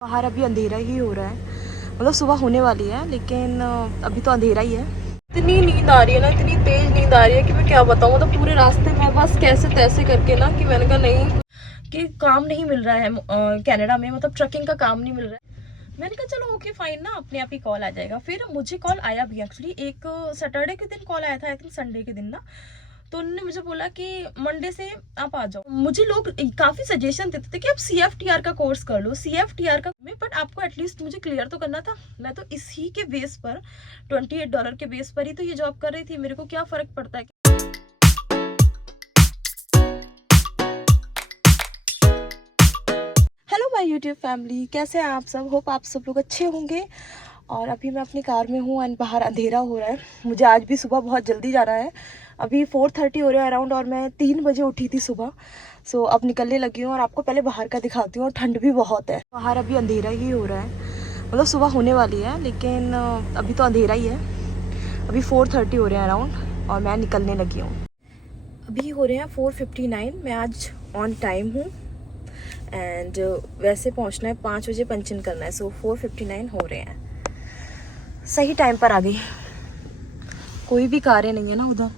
बाहर अभी अंधेरा ही हो रहा है, मतलब सुबह होने वाली है लेकिन अभी तो अंधेरा ही है। इतनी नींद आ रही है ना, इतनी तेज नींद आ रही है कि मैं क्या बताऊँ। मतलब पूरे रास्ते में बस कैसे तैसे करके ना कि मैंने कहा नहीं कि काम नहीं मिल रहा है कनाडा में, मतलब ट्रकिंग का काम नहीं मिल रहा है। मैंने कहा चलो ओके फाइन ना, अपने आप ही कॉल आ जाएगा। फिर मुझे कॉल आया भी एक्चुअली, एक सैटरडे के दिन कॉल आया था, आई थिंक संडे के दिन ना। तो उन्होंने मुझे बोला कि मंडे से आप आ जाओ। मुझे लोग काफी सजेशन देते थे कि आप CFTR का कोर्स कर लो, CFTR का, बट आपको एटलीस्ट मुझे क्लियर तो करना था। मैं तो इसी के बेस पर $28 के बेस पर ही तो ये जॉब कर रही थी, मेरे को क्या फर्क पड़ता है। हेलो माय यूट्यूब फैमिली, कैसे हैं आप सब? होप आप सब लोग अच्छे होंगे। और अभी मैं अपनी कार में हूँ एंड बाहर अंधेरा हो रहा है। मुझे आज भी सुबह बहुत जल्दी जाना है, अभी 4:30 हो रहा है अराउंड, और मैं 3 बजे उठी थी सुबह। सो अब निकलने लगी हूँ और आपको पहले बाहर का दिखाती हूँ। और ठंड भी बहुत है, बाहर अभी अंधेरा ही हो रहा है, मतलब सुबह होने वाली है लेकिन अभी तो अंधेरा ही है। अभी 4:30 हो रहे हैं अराउंड और मैं निकलने लगी हूँ। अभी हो रहे हैं 4:59। मैं आज ऑन टाइम हूँ एंड वैसे पहुँचना है 5 बजे, पंच इन करना है। सो 4:59 हो रहे हैं, सही टाइम पर आ गई। कोई भी कारें नहीं है ना उधर,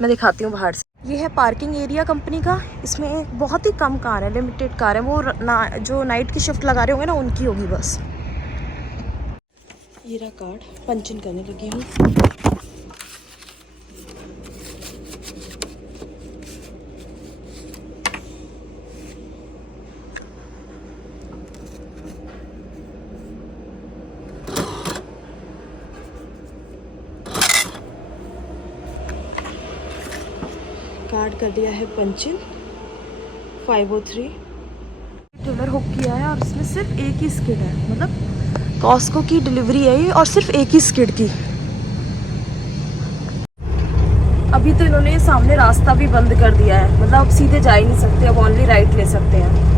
मैं दिखाती हूँ बाहर से। ये है पार्किंग एरिया कंपनी का। इसमें बहुत ही कम कार है, लिमिटेड कार है। वो जो नाइट की शिफ्ट लगा रहे होंगे ना, उनकी होगी बस। ये रहा कार्ड, पंच इन करने लगी हूँ। कार्ड कर दिया है पंच इन। 503 ट्रेलर हुक किया है और इसमें सिर्फ एक ही स्किड है, मतलब कॉस्को की डिलीवरी है ये, और सिर्फ एक ही स्किड की। अभी तो इन्होंने सामने रास्ता भी बंद कर दिया है, मतलब अब सीधे जा ही नहीं सकते, अब ओनली राइट ले सकते हैं।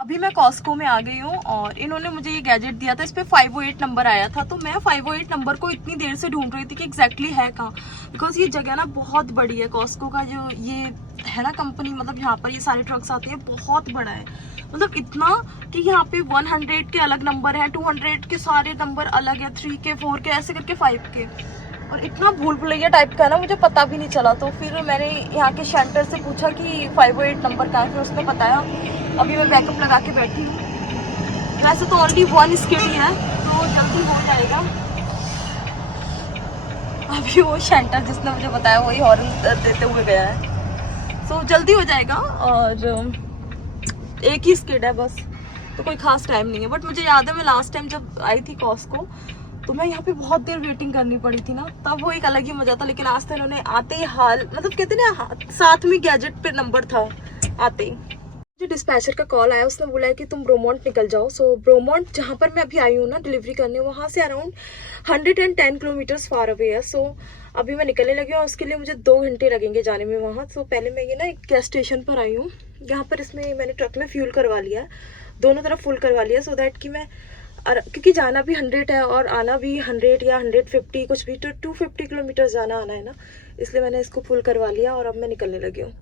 अभी मैं कॉस्को में आ गई हूँ और इन्होंने मुझे ये गैजेट दिया था, इस पे 508 नंबर आया था। तो मैं 508 नंबर को इतनी देर से ढूंढ रही थी कि एग्जैक्टली है कहाँ, बिकॉज ये जगह ना बहुत बड़ी है। कॉस्को का जो ये है ना कंपनी, मतलब यहाँ पर ये सारे ट्रक्स आते हैं, बहुत बड़ा है। मतलब इतना कि यहाँ पे 100 के अलग नंबर है, 200 के सारे नंबर अलग है, 3 के, 4 के, ऐसे करके 5 के। और इतना भूल भुलैया टाइप का है ना, मुझे पता भी नहीं चला। तो फिर मैंने यहाँ के सेंटर से पूछा कि 508 नंबर कहाँ है, फिर उसने बताया। अभी मैं बैकअप लगा के बैठी हूँ। वैसे तो ऑलरेडी 1 स्किड ही है, तो जल्दी हो जाएगा। अभी वो सेंटर जिसने मुझे बताया वही हॉर्न देते हुए गया है, तो जल्दी हो जाएगा। और एक ही स्किड है बस, तो कोई खास टाइम नहीं है। बट मुझे याद है मैं लास्ट टाइम जब आई थी कॉस्को, तो मैं यहाँ पे बहुत देर वेटिंग करनी पड़ी थी ना, तब वो एक अलग ही मजा था। लेकिन आज तो इन्होंने आते ही हाल, मतलब कहते ना, साथ में गैजेट पे नंबर था आते ही। जो डिस्पैचर का कॉल आया, उसने बोला है कि तुम ब्रोमोंट निकल जाओ। सो ब्रोमोंट जहाँ पर मैं अभी आई हूँ ना डिलीवरी करने, वहाँ से अराउंड 110 किलोमीटर्स फार अवे है। सो अभी मैं निकलने लगी हूँ और उसके लिए मुझे 2 घंटे लगेंगे जाने में वहाँ। सो पहले मैं ये ना एक गैस स्टेशन पर आई हूँ, यहाँ पर इसमें मैंने ट्रक में फ्यूल करवा लिया है, दोनों तरफ फुल करवा लिया, सो दैट कि मैं, क्योंकि जाना भी 100 है और आना भी 100 या 150 कुछ भी, तो 250 किलोमीटर जाना आना है ना, इसलिए मैंने इसको फुल करवा लिया और अब मैं निकलने लगी हूँ।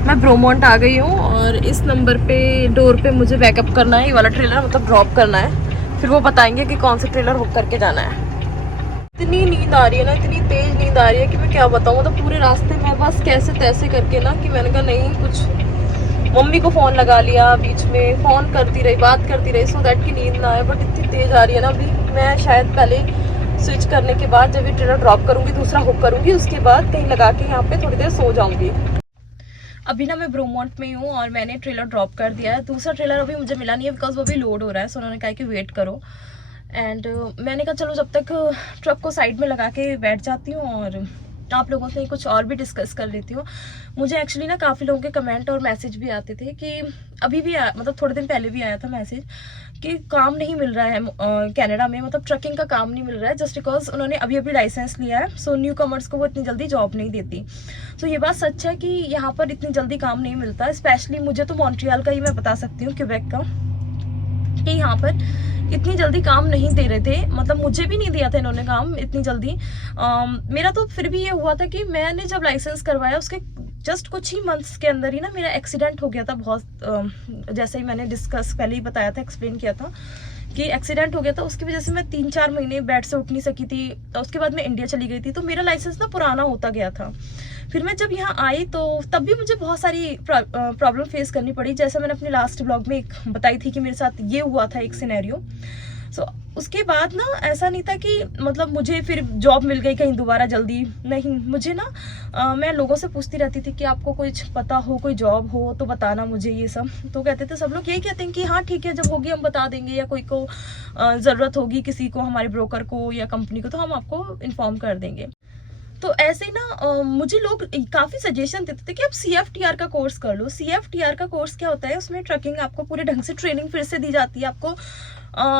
मैं ब्रोमोंट आ गई हूँ और इस नंबर पे डोर पे मुझे बैकअप करना है, ये वाला ट्रेलर मतलब ड्रॉप करना है। फिर वो बताएंगे कि कौन सा ट्रेलर हुक करके जाना है। इतनी नींद आ रही है ना, इतनी तेज नींद आ रही है कि मैं क्या बताऊँ। मतलब पूरे रास्ते में बस कैसे तैसे करके ना कि मैंने कहा नहीं कुछ, मम्मी को फ़ोन लगा लिया, बीच में फ़ोन करती रही, बात करती रही, सो दैट की नींद ना आए। बट इतनी तेज़ आ रही है ना, अभी मैं शायद पहले स्विच करने के बाद जब ये ट्रेलर ड्रॉप करूँगी, दूसरा हुक करूँगी, उसके बाद कहीं लगा के यहाँ पे थोड़ी देर सो जाऊँगी। अभी ना मैं ब्रोमोंट में हूँ और मैंने ट्रेलर ड्रॉप कर दिया है। दूसरा ट्रेलर अभी मुझे मिला नहीं है, बिकॉज वो अभी लोड हो रहा है। सो उन्होंने कहा कि वेट करो। एंड मैंने कहा चलो जब तक ट्रक को साइड में लगा के बैठ जाती हूँ और आप लोगों से कुछ और भी डिस्कस कर लेती हूँ। मुझे एक्चुअली ना काफ़ी लोगों के कमेंट और मैसेज भी आते थे कि अभी भी मतलब थोड़े दिन पहले भी आया था मैसेज कि काम नहीं मिल रहा है कनाडा में, मतलब ट्रकिंग का काम नहीं मिल रहा है, जस्ट बिकॉज उन्होंने अभी अभी लाइसेंस लिया है। सो न्यू कमर्स को वो इतनी जल्दी जॉब नहीं देती। सो ये बात सच है कि यहाँ पर इतनी जल्दी काम नहीं मिलता। स्पेशली मुझे तो मॉन्ट्रियल का ही मैं बता सकती हूँ, क्यूबेक का, कि यहाँ पर इतनी जल्दी काम नहीं दे रहे थे। मतलब मुझे भी नहीं दिया था इन्होंने काम इतनी जल्दी। मेरा तो फिर भी ये हुआ था कि मैंने जब लाइसेंस करवाया उसके जस्ट कुछ ही मंथ्स के अंदर ही ना मेरा एक्सीडेंट हो गया था बहुत, जैसे ही मैंने डिस्कस पहले ही बताया था, एक्सप्लेन किया था कि एक्सीडेंट हो गया था। उसकी वजह से मैं 3-4 महीने बेड से उठ नहीं सकी थी। तो उसके बाद मैं इंडिया चली गई थी, तो मेरा लाइसेंस ना पुराना होता गया था। फिर मैं जब यहाँ आई तो तब भी मुझे बहुत सारी प्रॉब्लम फेस करनी पड़ी, जैसे मैंने अपने लास्ट ब्लॉग में एक बताई थी कि मेरे साथ ये हुआ था एक सिनेरियो। सो उसके बाद ना ऐसा नहीं था कि मतलब मुझे फिर जॉब मिल गई कहीं दोबारा जल्दी, नहीं। मुझे ना मैं लोगों से पूछती रहती थी कि आपको कुछ पता हो, कोई जॉब हो तो बताना मुझे, ये सब। तो कहते थे सब लोग, यही कहते हैं कि हाँ ठीक है, जब होगी हम बता देंगे, या कोई को ज़रूरत होगी किसी को, हमारे ब्रोकर को या कंपनी को, तो हम आपको इन्फॉर्म कर देंगे। तो ऐसे ही ना मुझे लोग काफ़ी सजेशन देते थे कि आप CFTR का कोर्स कर लो। CFTR का कोर्स क्या होता है, उसमें ट्रकिंग आपको पूरे ढंग से ट्रेनिंग फिर से दी जाती है, आपको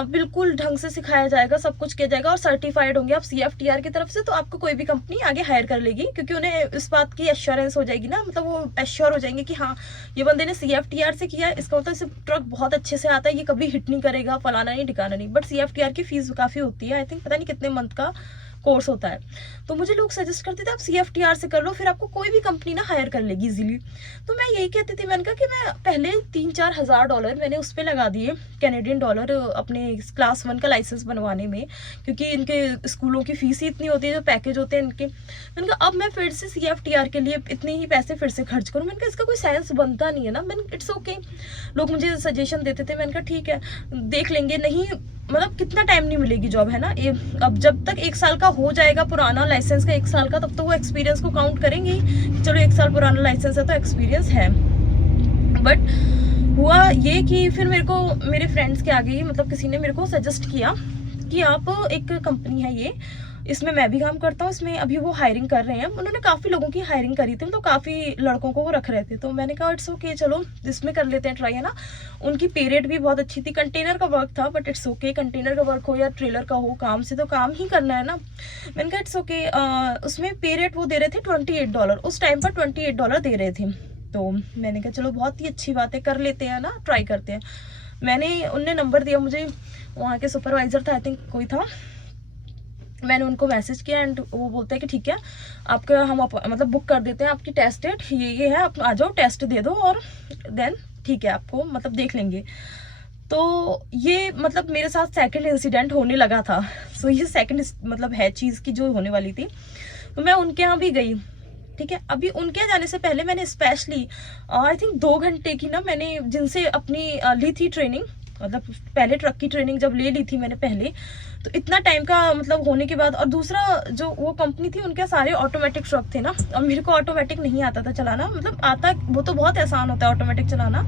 बिल्कुल ढंग से सिखाया जाएगा, सब कुछ किया जाएगा, और सर्टिफाइड होंगे आप CFTR की तरफ से, तो आपको कोई भी कंपनी आगे हायर कर लेगी, क्योंकि उन्हें इस बात की एश्योरेंस हो जाएगी ना, मतलब वो एश्योर हो जाएंगे कि हाँ ये बंदे ने CFTR से किया है, इसका मतलब इसे ट्रक बहुत अच्छे से आता है, ये कभी हिट नहीं करेगा, फलाना नहीं ठिकाना नहीं। बट CFTR की फीस काफ़ी होती है, आई थिंक पता नहीं कितने मंथ का कोर्स होता है। तो मुझे लोग सजेस्ट करते थे आप CFTR से कर लो, फिर आपको कोई भी कंपनी ना हायर कर लेगी इजीली। तो मैं यही कहती थी, मैंने कहा कि मैं पहले 3-4 हज़ार डॉलर मैंने उस पर लगा दिए, कैनेडियन डॉलर, अपने क्लास 1 का लाइसेंस बनवाने में, क्योंकि इनके स्कूलों की फीस ही इतनी होती है, जो पैकेज होते हैं इनके। मैंने कहा अब मैं फिर से CFTR के लिए इतने ही पैसे फिर से खर्च करूँ, मैंने कहा इसका कोई सेंस बनता नहीं है ना। मैंने इट्स ओके, लोग मुझे सजेशन देते थे, मैंने कहा ठीक है देख लेंगे, नहीं मतलब कितना टाइम नहीं मिलेगी जॉब, है ना। ये अब जब तक 1 साल का हो जाएगा पुराना लाइसेंस का 1 साल का, तब तो वो एक्सपीरियंस को काउंट करेंगे ही, चलो 1 साल पुराना लाइसेंस है तो एक्सपीरियंस है। बट हुआ ये कि फिर मेरे को मेरे फ्रेंड्स के आगे ही मतलब किसी ने मेरे को सजेस्ट किया कि आप, एक कंपनी है ये, इसमें मैं भी काम करता हूँ, इसमें अभी वो हायरिंग कर रहे हैं, उन्होंने काफ़ी लोगों की हायरिंग करी थी, तो काफ़ी लड़कों को वो रख रहे थे। तो मैंने कहा इट्स ओके, चलो इसमें कर लेते हैं ट्राई, है ना। उनकी पे रेट भी बहुत अच्छी थी, कंटेनर का वर्क था, बट इट्स ओके, कंटेनर का वर्क हो या ट्रेलर का हो, काम से तो काम ही करना है ना। मैंने कहा इट्स ओके। उसमें पे रेट वो दे रहे थे $28, उस टाइम पर $28 दे रहे थे। तो मैंने कहा चलो बहुत ही अच्छी बात है, कर लेते हैं ना, ट्राई करते हैं। उनने नंबर दिया मुझे, वहाँ के सुपरवाइज़र था आई थिंक कोई था, मैंने उनको मैसेज किया एंड वो बोलते हैं कि ठीक है आपका हम मतलब बुक कर देते हैं, आपकी टेस्ट डेट ये है, आप आ जाओ टेस्ट दे दो और देन ठीक है आपको मतलब देख लेंगे। तो ये मतलब मेरे साथ सेकंड इंसिडेंट होने लगा था। सो ये सेकंड मतलब है चीज़ की जो होने वाली थी। तो मैं उनके यहाँ भी गई, ठीक है। अभी उनके जाने से पहले मैंने स्पेशली आई थिंक 2 घंटे की ना मैंने जिनसे अपनी ली थी ट्रेनिंग, मतलब पहले ट्रक की ट्रेनिंग जब ले ली थी मैंने पहले, तो इतना टाइम का मतलब होने के बाद, और दूसरा जो वो कंपनी थी उनके सारे ऑटोमेटिक ट्रक थे ना, और मेरे को ऑटोमेटिक नहीं आता था चलाना, मतलब आता वो तो बहुत आसान होता है ऑटोमेटिक चलाना,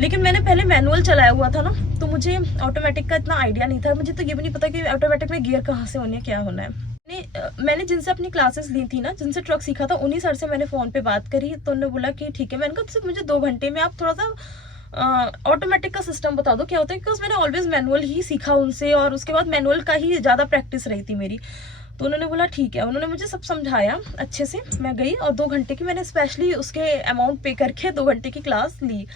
लेकिन मैंने पहले मैनुअल चलाया हुआ था ना, तो मुझे ऑटोमेटिक का इतना आइडिया नहीं था। मुझे तो ये भी नहीं पता कि ऑटोमेटिक में गियर कहाँ से होने हैं, क्या होना है। मैंने जिनसे अपनी क्लासेस ली थी ना, जिनसे ट्रक सीखा था, उन्हीं सर से मैंने फ़ोन पे बात करी, तो उन्होंने बोला कि ठीक है। मैंने कहा सिर्फ मुझे 2 घंटे में आप थोड़ा सा ऑटोमेटिक का सिस्टम बता दो क्या होता है, बिकॉज मैंने ऑलवेज मैनुअल ही सीखा उनसे, और उसके बाद मैनुअल का ही ज़्यादा प्रैक्टिस रही थी मेरी। तो उन्होंने बोला ठीक है, उन्होंने मुझे सब समझाया अच्छे से। मैं गई और 2 घंटे की मैंने स्पेशली उसके अमाउंट पे करके 2 घंटे की क्लास ली।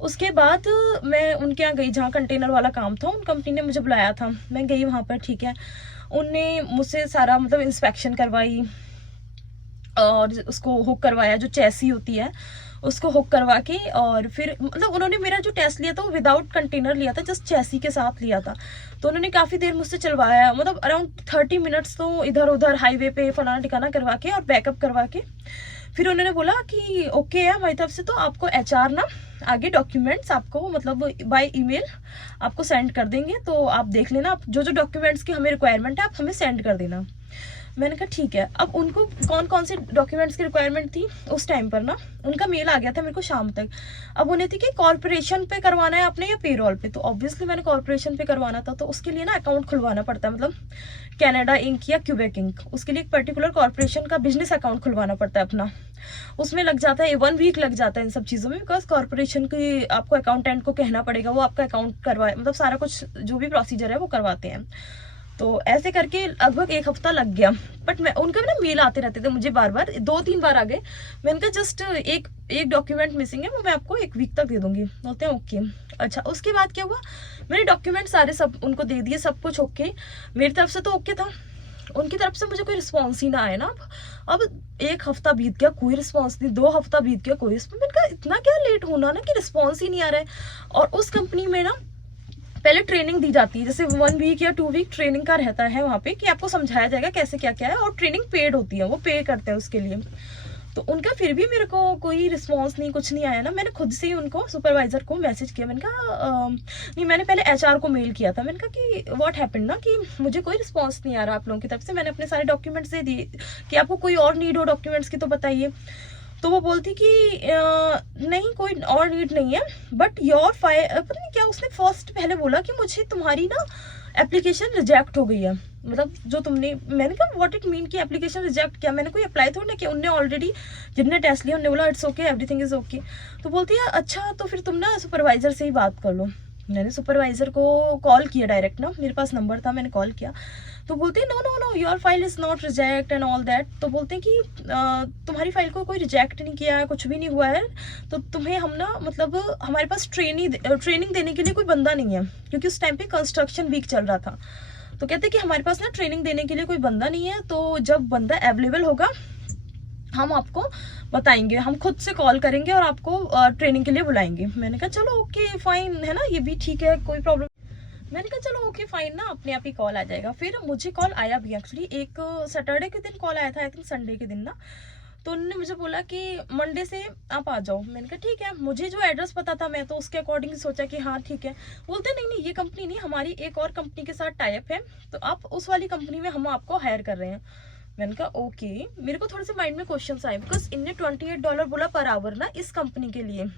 उसके बाद मैं उनके यहाँ गई जहाँ कंटेनर वाला काम था, उन कंपनी ने मुझे बुलाया था, मैं गई वहाँ पर, ठीक है। उनने मुझसे सारा मतलब इंस्पेक्शन करवाई और उसको हुक करवाया, जो चेसी होती है उसको हुक करवा के, और फिर मतलब उन्होंने मेरा जो टेस्ट लिया था वो विदाउट कंटेनर लिया था, जस्ट चेसी के साथ लिया था। तो उन्होंने काफ़ी देर मुझसे चलवाया, मतलब अराउंड 30 मिनट्स तो इधर उधर हाईवे पे फलाना ठिकाना करवा के और बैकअप करवा के, फिर उन्होंने बोला कि ओके है हमारी तरफ से, तो आपको HR ना आगे डॉक्यूमेंट्स आपको मतलब बाय ईमेल आपको सेंड कर देंगे, तो आप देख लेना, आप जो जो डॉक्यूमेंट्स की हमें रिक्वायरमेंट है आप हमें सेंड कर देना। मैंने कहा ठीक है। अब उनको कौन कौन से डॉक्यूमेंट्स की रिक्वायरमेंट थी उस टाइम पर ना, उनका मेल आ गया था मेरे को शाम तक। अब उन्हें थी कि कॉर्पोरेशन पे करवाना है आपने या पेरोल पे, तो ऑब्वियसली मैंने कॉर्पोरेशन पे करवाना था, तो उसके लिए ना अकाउंट खुलवाना पड़ता है, मतलब कनाडा इंक या क्यूबेक इंक, उसके लिए एक पर्टिकुलर कॉर्पोरेशन का बिजनेस अकाउंट खुलवाना पड़ता है अपना। उसमें लग जाता है 1 वीक लग जाता है इन सब चीज़ों में, बिकॉज कॉर्पोरेशन की आपको अकाउंटेंट को कहना पड़ेगा, वो आपका अकाउंट करवाए, मतलब सारा कुछ जो भी प्रोसीजर है वो करवाते हैं। तो ऐसे करके लगभग 1 हफ्ता लग गया। बट मैं उनके ना मेल आते रहते थे मुझे बार बार, 2-3 बार आ गए। मैंने कहा जस्ट एक डॉक्यूमेंट मिसिंग है, वो मैं आपको 1 वीक तक दे दूंगी। बोलते हैं ओके। अच्छा, उसके बाद क्या हुआ, मैंने डॉक्यूमेंट सारे सब उनको दे दिए, सब कुछ ओके, मेरी तरफ से तो ओके था। उनकी तरफ से मुझे कोई रिस्पॉन्स ही ना आया ना। अब 1 हफ्ता बीत गया, कोई रिस्पॉन्स नहीं, 2 हफ्ता बीत गया, कोई रिस्पॉन्स। मैंने कहा इतना क्या लेट होना ना कि रिस्पॉन्स ही नहीं आ रहा है। और उस कंपनी में ना पहले ट्रेनिंग दी जाती है, जैसे 1 वीक या 2 वीक ट्रेनिंग का रहता है वहाँ पे, कि आपको समझाया जाएगा कैसे क्या क्या है, और ट्रेनिंग पेड होती है, वो पे करते हैं उसके लिए। तो उनका फिर भी मेरे को कोई रिस्पॉन्स नहीं, कुछ नहीं आया ना। मैंने खुद से ही उनको सुपरवाइजर को मैसेज किया, मैंने कहा नहीं, मैंने पहले HR को मेल किया था। मैंने कहा कि व्हाट हैपेंड ना, कि मुझे कोई रिस्पॉन्स नहीं आ रहा आप लोगों की तरफ से। मैंने अपने सारे डॉक्यूमेंट्स दे दिए, कि आपको कोई और नीड हो डॉक्यूमेंट्स की तो बताइए। तो वो बोलती कि नहीं, कोई और नीड नहीं है, बट योर फाइल, पता नहीं क्या उसने फर्स्ट पहले बोला कि मुझे तुम्हारी ना एप्लीकेशन रिजेक्ट हो गई है, मतलब जो तुमने। मैंने कहा व्हाट इट मीन कि एप्लीकेशन रिजेक्ट? क्या मैंने कोई अप्लाई थोड़ी ना किया, उन्होंने ऑलरेडी जिनने टेस्ट लिया उन्होंने बोला it's okay, everything is okay. तो बोलती है अच्छा तो फिर तुम ना सुपरवाइजर से ही बात कर लो। मैंने सुपरवाइजर को कॉल किया डायरेक्ट ना, मेरे पास नंबर था, मैंने कॉल किया। तो बोलते हैं no no no, your file is not reject and all that. तो बोलते हैं कि तुम्हारी फाइल को कोई रिजेक्ट नहीं किया है, कुछ भी नहीं हुआ है। तो तुम्हें हम ना, मतलब हमारे पास ट्रेनिंग देने के लिए कोई बंदा नहीं है, क्योंकि उस टाइम पे कंस्ट्रक्शन वीक चल रहा था। तो कहते हैं कि हमारे पास ना ट्रेनिंग देने के लिए कोई बंदा नहीं है, तो जब बंदा अवेलेबल होगा हम आपको बताएंगे, हम खुद से कॉल करेंगे और आपको ट्रेनिंग के लिए बुलाएंगे। मैंने कहा चलो ओके फाइन है ना, ये भी ठीक है, कोई प्रॉब्लम। मैंने कहा चलो ओके फाइन ना, अपने आप ही कॉल आ जाएगा। फिर मुझे कॉल आया भी एक्चुअली, एक सैटरडे के दिन कॉल आया था, आई थिंक संडे के दिन ना। तो उन्होंने मुझे बोला कि मंडे से आप आ जाओ। मैंने कहा ठीक है, मुझे जो एड्रेस पता था मैं तो उसके अकॉर्डिंग सोचा कि हाँ ठीक है। बोलते नहीं नहीं, ये कंपनी नहीं, हमारी एक और कंपनी के साथ टाइप है, तो आप उस वाली कंपनी में हम आपको हायर कर रहे हैं। मैंने कहा ओके। मेरे को थोड़े से माइंड में क्वेश्चंस आए, बिकॉज इनने $28 बोला पर आवर ना इस कंपनी के लिए,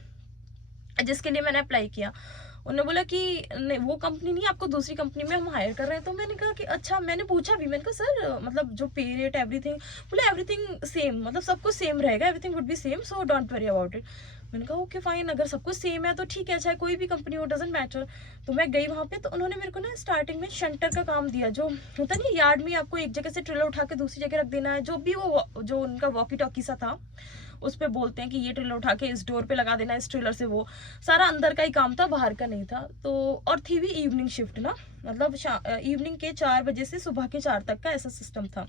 जिसके लिए मैंने अप्लाई किया। उन्होंने बोला कि नहीं वो कंपनी नहीं, आपको दूसरी कंपनी में हम हायर कर रहे हैं। तो मैंने कहा कि अच्छा, मैंने पूछा भी, मैंने कहा सर मतलब जो पे रेट एवरीथिंग, बोले एवरीथिंग सेम, मतलब सब कुछ सेम रहेगा, everything would be same, so don't worry about it. मैंने कहा ओके फाइन, अगर सब कुछ सेम है तो ठीक है, चाहे कोई भी कंपनी हो, डजेंट मैटर। तो मैं गई वहाँ पे, तो उन्होंने मेरे को ना स्टार्टिंग में शंटर का काम दिया, जो होता नहीं यार्ड में आपको एक जगह से ट्रेलर उठा के दूसरी जगह रख देना है, जो भी वो जो उनका वॉकी टॉकी सा था, उस पर बोलते हैं कि ये ट्रेलर उठा के इस डोर पे लगा देना, इस ट्रेलर से, वो सारा अंदर का ही काम था, बाहर का नहीं था। तो और थी भी इवनिंग शिफ्ट ना, मतलब इवनिंग के 4 बजे से सुबह के 4 तक का ऐसा सिस्टम था,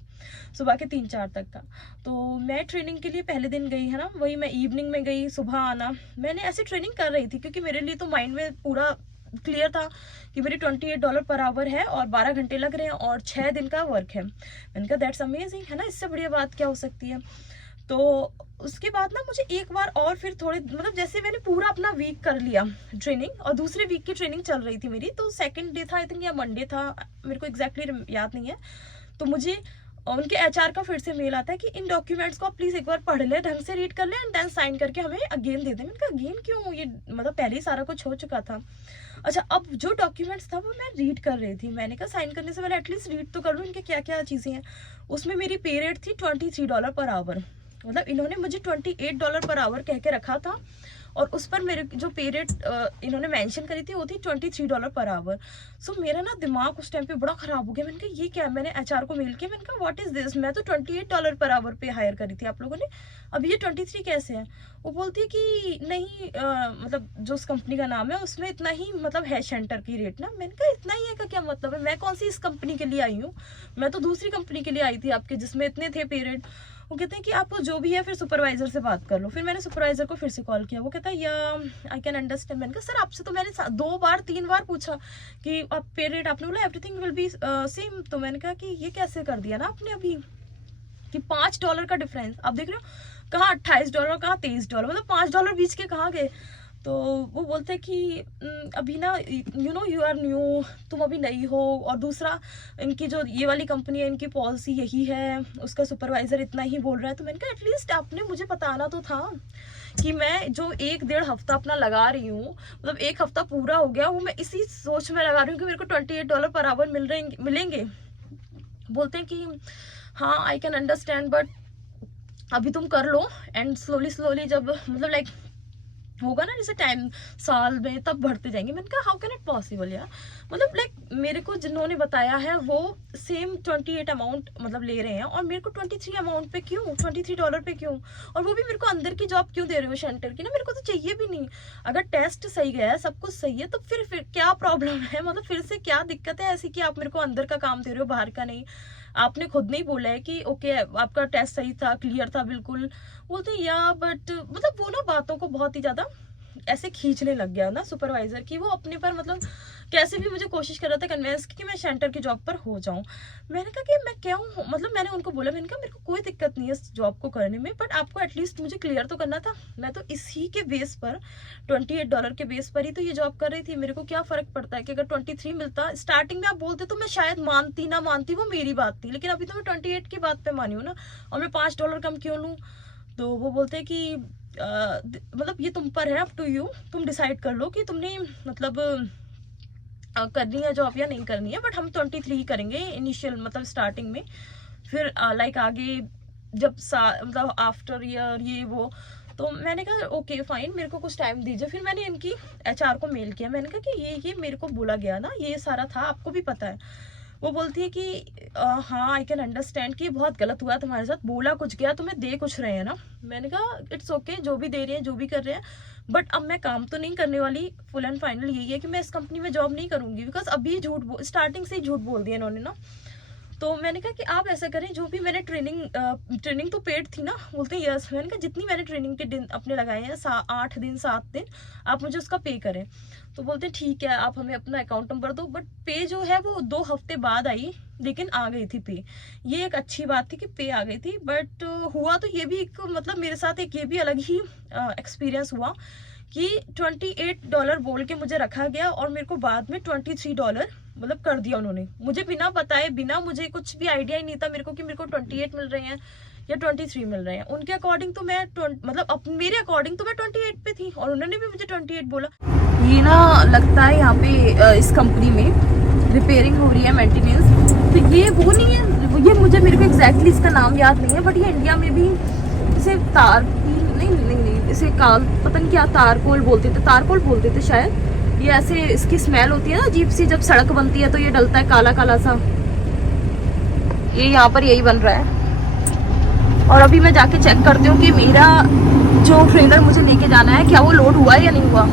सुबह के 3-4 तक का। तो मैं ट्रेनिंग के लिए पहले दिन गई है ना, वही मैं इवनिंग में गई, सुबह आना। मैंने ऐसी ट्रेनिंग कर रही थी क्योंकि मेरे लिए तो माइंड में पूरा क्लियर था कि मेरी $28 पर आवर है और 12 घंटे लग रहे हैं और 6 दिन का वर्क है। मैंने कहा दैट्स अमेजिंग है ना, इससे बढ़िया बात क्या हो सकती है। तो उसके बाद ना मुझे एक बार और फिर थोड़े, मतलब जैसे मैंने पूरा अपना वीक कर लिया ट्रेनिंग, और दूसरे वीक की ट्रेनिंग चल रही थी मेरी, तो सेकंड डे था आई थिंक या मंडे था, मेरे को एग्जैक्टली याद नहीं है। तो मुझे उनके HR का फिर से मेल आता है कि इन डॉक्यूमेंट्स को आप प्लीज एक बार पढ़ ले, ढंग से रीड कर ले एंड देन साइन करके हमें अगेन दे दें। मैंने कहा अगेन क्यों, ये मतलब पहले ही सारा कुछ हो चुका था। अच्छा, अब जो डॉक्यूमेंट्स था वो मैं रीड कर रही थी, मैंने कहा साइन करने से पहले एटलीस्ट रीड तो कर लूँ इनके क्या क्या चीज़ें हैं। उसमें मेरी पे रेट थी $23 पर आवर, मतलब इन्होंने मुझे $28 पर आवर कह के रखा था, और उस पर मेरे जो पे रेट इन्होंने मेंशन करी थी वो थी $23 पर आवर। सो मेरा ना दिमाग उस टाइम पे बड़ा खराब हो गया। मैंने कहा ये क्या है, मैंने HR को मेल किया, मैंने कहा व्हाट इज दिस, मैं तो $28 पर आवर पे हायर करी थी आप लोगों ने, अब ये 23 कैसे है। वो बोलती है कि नहीं मतलब जो उस कंपनी का नाम है उसमें इतना ही मतलब है सेंटर की रेट ना। मैंने कहा इतना ही है का क्या मतलब है, मैं कौन सी इस कंपनी के लिए आई हूँ, मैं तो दूसरी कंपनी के लिए आई थी आपके जिसमें इतने थे पे रेट। वो कहते हैं कि आप जो भी है फिर सुपरवाइजर से बात कर लो। फिर मैंने सुपरवाइजर को फिर से कॉल किया, वो कहता है या आई कैन अंडरस्टैंड। मैंने कहा सर आपसे तो मैंने 2 बार 3 बार पूछा कि आप पे रेट, आपने बोला एवरीथिंग विल बी सेम। तो मैंने कहा कि ये कैसे कर दिया ना आपने अभी कि $5 का डिफरेंस, आप देख रहे हो कहाँ $28 कहाँ $23, मतलब $5 बीच के कहाँ गए। तो वो बोलते हैं कि अभी ना you know you are new, तुम अभी नई हो, और दूसरा इनकी जो ये वाली कंपनी है इनकी पॉलिसी यही है, उसका सुपरवाइजर इतना ही बोल रहा है। तो मैंने कहा एटलीस्ट आपने मुझे बताना तो था कि मैं जो 1-1.5 हफ्ता अपना लगा रही हूँ, मतलब 1 हफ्ता पूरा हो गया वो मैं इसी सोच में लगा रही हूँ कि मेरे को $28 पर आवर मिलेंगे। बोलते हैं कि हाँ आई कैन अंडरस्टैंड बट अभी तुम कर लो एंड स्लोली जब मतलब लाइक होगा ना जैसे टाइम साल में तब बढ़ते जाएंगे। मैंने कहा हाउ कैन इट पॉसिबल यार, मतलब लाइक मेरे को जिन्होंने बताया है वो सेम 28 अमाउंट मतलब ले रहे हैं और मेरे को 23 अमाउंट पे क्यों, $23 पे क्यों, और वो भी मेरे को अंदर की जॉब क्यों दे रहे हो सेंटर की ना, मेरे को तो चाहिए भी नहीं। अगर टेस्ट सही गया है सब कुछ सही है तो फिर क्या प्रॉब्लम है, मतलब फिर से क्या दिक्कत है ऐसी कि आप मेरे को अंदर का काम दे रहे हो बाहर का नहीं। आपने खुद नहीं बोला है कि ओके आपका टेस्ट सही था, क्लियर था बिल्कुल। बोलते या बट मतलब वो ना बातों को बहुत ही ज्यादा ऐसे खींचने लग गया ना सुपरवाइजर की, वो अपने पर मतलब कैसे भी मुझे कोशिश कर रहा था कन्विंस की कि मैं सेंटर की जॉब पर हो जाऊं। मैंने कहा कि मैं क्या हूँ, मतलब मैंने उनको बोला, मैंने कहा मेरे को कोई दिक्कत नहीं है इस जॉब को करने में, बट आपको एटलीस्ट मुझे क्लियर तो करना था। मैं तो इसी के बेस पर $28 के बेस पर ही तो ये जॉब कर रही थी। मेरे को क्या फर्क पड़ता है कि अगर 23 मिलता स्टार्टिंग में आप बोलते तो मैं शायद मानती ना मानती, वो मेरी बात थी, लेकिन अभी तो मैं 28 की बात पे मानी हूँ ना, और मैं $5 कम क्यों लूँ। तो वो बोलते हैं कि मतलब ये तुम पर है, अप टू यू, तुम डिसाइड कर लो कि तुमने मतलब करनी है जॉब या नहीं करनी है, बट हम 23 ही करेंगे इनिशियल मतलब स्टार्टिंग में, फिर लाइक आगे जब मतलब आफ्टर ईयर ये वो। तो मैंने कहा ओके फाइन, मेरे को कुछ टाइम दीजिए। फिर मैंने इनकी एचआर को मेल किया, मैंने कहा कि ये मेरे को बोला गया ना, ये सारा था, आपको भी पता है। वो बोलती है कि हाँ आई कैन अंडरस्टैंड कि बहुत गलत हुआ तुम्हारे साथ, बोला कुछ गया, तुम्हें दे कुछ रहे हैं ना। मैंने कहा इट्स ओके, जो भी दे रहे हैं जो भी कर रहे हैं, बट अब मैं काम तो नहीं करने वाली। फुल एंड फाइनल यही है कि मैं इस कंपनी में जॉब नहीं करूंगी, बिकॉज अभी स्टार्टिंग से ही झूठ बोल दिया इन्होंने ना। तो मैंने कहा कि आप ऐसा करें, जो भी मैंने ट्रेनिंग तो पेड थी ना। बोलते हैं यस। मैंने कहा जितनी मैंने ट्रेनिंग के दिन अपने लगाए हैं 8 दिन 7 दिन, आप मुझे उसका पे करें। तो बोलते हैं ठीक है, आप हमें अपना अकाउंट नंबर दो। बट पे जो है वो 2 हफ्ते बाद आई, लेकिन आ गई थी पे। ये एक अच्छी बात थी कि पे आ गई थी, बट हुआ तो ये भी एक मतलब मेरे साथ एक ये भी अलग ही एक्सपीरियंस हुआ कि $28 बोल के मुझे रखा गया, और मेरे को बाद में $23 मतलब कर दिया उन्होंने, मुझे बिना बताए, बिना मुझे कुछ भी आइडिया ही नहीं था मेरे को कि मेरे को 28 मिल रहे हैं या 23 मिल रहे हैं। उनके अकॉर्डिंग तो मैं मतलब मेरे अकॉर्डिंग तो मैं 28 पे थी, और उन्होंने भी मुझे 28 बोला। ये ना लगता है यहाँ पे इस कंपनी में रिपेयरिंग हो रही है, मेंटेनेंस। तो ये वो नहीं है, ये मुझे मेरे को एग्जैक्टली इसका नाम याद नहीं है, बट ये इंडिया में भी इसे नहीं इसे पता नहीं क्या तारकोल बोलते थे, तारकोल बोलते थे शायद। ये ऐसे इसकी स्मेल होती है ना अजीब सी, जब सड़क बनती है तो ये डलता है काला काला सा। ये यहाँ पर यही बन रहा है, और अभी मैं जाके चेक करती हूँ कि मेरा जो ट्रेलर मुझे लेके जाना है क्या वो लोड हुआ है या नहीं हुआ।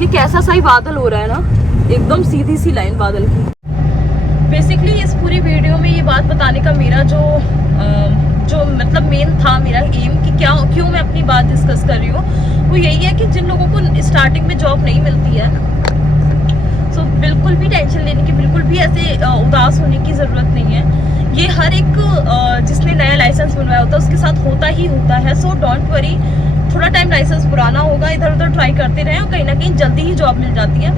ये कैसा सा ही बादल हो रहा है ना, एकदम सीधी सी लाइन बादल की। बेसिकली इस पूरी वीडियो में ये बात बताने का मेरा जो मतलब मेन था मेरा एम कि क्यों मैं अपनी बात डिस्कस कर रही हूँ, वो यही है कि जिन लोगों को स्टार्टिंग में जॉब नहीं मिलती है, तो बिल्कुल भी टेंशन लेने की, बिल्कुल भी ऐसे उदास होने की ज़रूरत नहीं है। ये हर एक जिसने नया लाइसेंस बनवाया होता है उसके साथ होता ही होता है। सो डोंट वरी, थोड़ा टाइम लाइसेंस पुराना होगा, इधर उधर ट्राई करते रहें, और कहीं ना कहीं जल्दी ही जॉब मिल जाती है।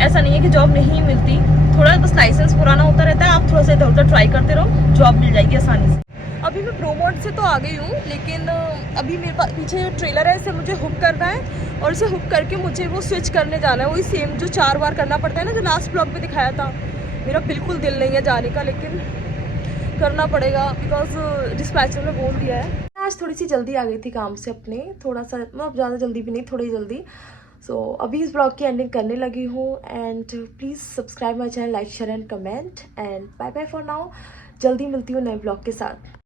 ऐसा नहीं है कि जॉब नहीं मिलती, थोड़ा बस लाइसेंस पुराना होता रहता है, आप थोड़ा सा इधर उधर ट्राई करते रहो, जॉब मिल जाएगी आसानी से। अभी मैं प्रो मोड से तो आ गई हूँ, लेकिन अभी मेरे पास पीछे जो ट्रेलर है इसे मुझे हुक करना है, और इसे हुक करके मुझे वो स्विच करने जाना है, वही सेम जो 4 बार करना पड़ता है ना, जो लास्ट ब्लॉग में दिखाया था। मेरा बिल्कुल दिल नहीं है जाने का, लेकिन करना पड़ेगा बिकॉज डिस्पैचर ने बोल दिया है। आज थोड़ी सी जल्दी आ गई थी काम से अपने, थोड़ा सा मतलब ज़्यादा जल्दी भी नहीं, थोड़ी जल्दी। सो अभी इस ब्लॉग की एंडिंग करने लगी हूँ, and please subscribe my channel, like share and comment, and bye bye for now. जल्दी मिलती हूँ नए ब्लॉग के साथ।